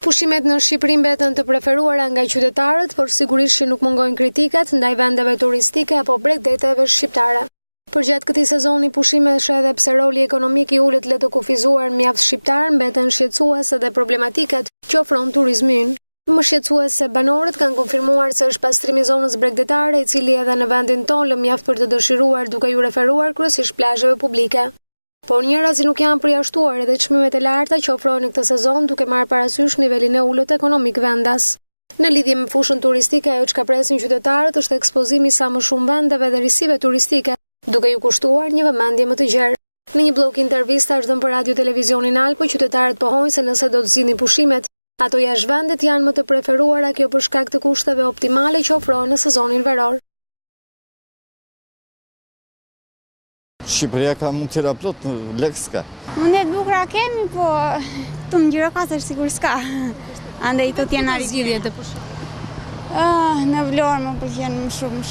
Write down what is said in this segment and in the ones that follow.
Pushimet në Shqipëri mbeten të preferuara nga qytetarët, por sigurisht që nuk mungojnë kritikat ndaj vendeve turistike apo bregdeteve shqiptare. Përgjatë këtij sezoni pushimesh edhe pse roli ekonomik i ulët le të kufizuar mjaft shqiptar, mbeten shqetësuese dhe problematikat që ofron turizmi ynë. Më shqetësues se banorët kanë konfirmuar se është pastrimi i zonës bregdetare, i cili edhe në vendin tonë lë mjaft për të dëshiruar, duke ju referuar kryesisht plazheve publike. Por njërazi nuk janë përjashtuar edhe çmimet e larta që ofrohen në këtë sezon, duke marrë parasysh nivelin e ulët ekonomik vendas. Në lidhje me fushën turistike, ajo çka presin qytetarët është ekspozimi sa më shumë vendeve dhe risive turistike, duke ju kushtuar një vëmendje më të gjerë. Në një blog intervistash dhënë për Radio Televizionin Alpo, qytetarët pohojnë se nëse do të zgjidhni pushimet, ato jashtë vendit janë më të preferuara, kjo për shkak të kushteve optimale që ofrohen në sezonin veror. Shqipëria ka mund tjera plot, lek s'ka. Mundet bukra kemi, po të më gjirokatër sigur s'ka. Andaj të tjena rritë. Zgjidhjet e pushimit? Në Vlorë më përqenë më shumë.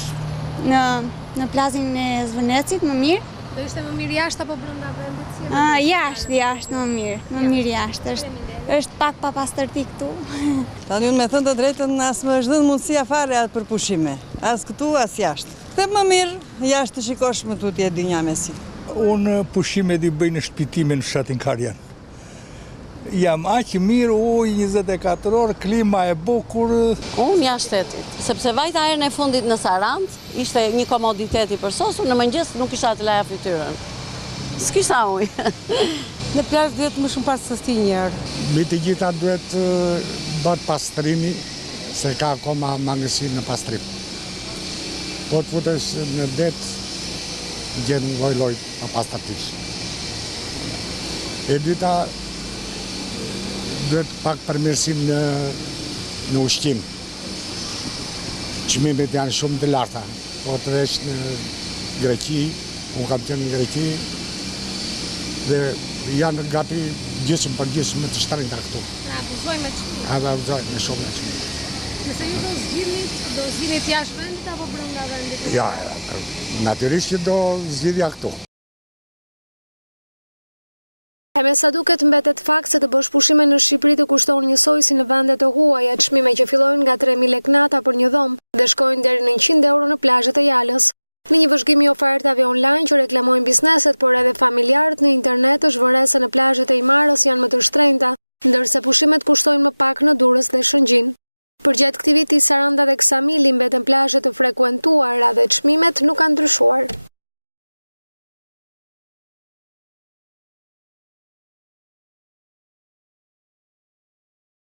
Në plazin e Zvënecit më mirë. Do ishte më mirë jashtë apo brenda vendit? Jashtë më mirë. Më mirë jashtë. Është pak pa pastërti këtu. Tani unë me thënë të drejtën, as më është dhënë mundësia fare atë për pushime. As këtu, as jashtë. Dhe më mirë, jashtë të shikosh më tutje e dynja me si. Unë pushimet i bëj në shtëpitime në fshatin Karjan. Jam aq mirë, 24 orë, klima e bukur. Unë jashtë shtetit, sepse vajta erën e fundit në Sarandë, ishte një komoditet i përsosur, në mëngjes nuk isha të laja fytyrën. S'kisha ujë. Në plazh duhet më shumë pastërti njërë. Mbi të gjitha duhet bët pastrimi, se ka akoma mangësi në pastrim. Po të futesh në det, gjenë loj pa pastërtish. E dyta, duhet pak përmirësim në ushqim. Çmimet janë shumë të larta. Po të vesh në Greqi, unë kam qenë në Greqi, dhe janë gati gjysmë për gjysmë të shtrenjta këtu. Abuzojnë me çmim. Abuzojnë me shumë me çmim. Nëse ju do zgjidhnit jashtë vendit apo brenda vendit? Ja, natyrisht që do zgjidhja këtu. E me sa duket mbetet fakt se të bësh pushime në Shqipëri të kushton njësoj si në vendet e huaja, çmime që fillojnë nga 3.000 lekë nata për një dhomë dhe shkojnë deri në 100 euro në plazhet e Jalës. Në një vëzhgim i ofertave online që reklamojnë bizneset, por edhe familjarët në internet, është vëre se në plazhet e Imarës janë më të shtrenjta, ndërsa pushimet kushtojnë më pak në Durrës dhe Shëngjin. Përgjatë këtij viti Saranda dhe Ksamili mbeten plazhe të frekuentuara dhe çmimet nuk kanë ndryshuar.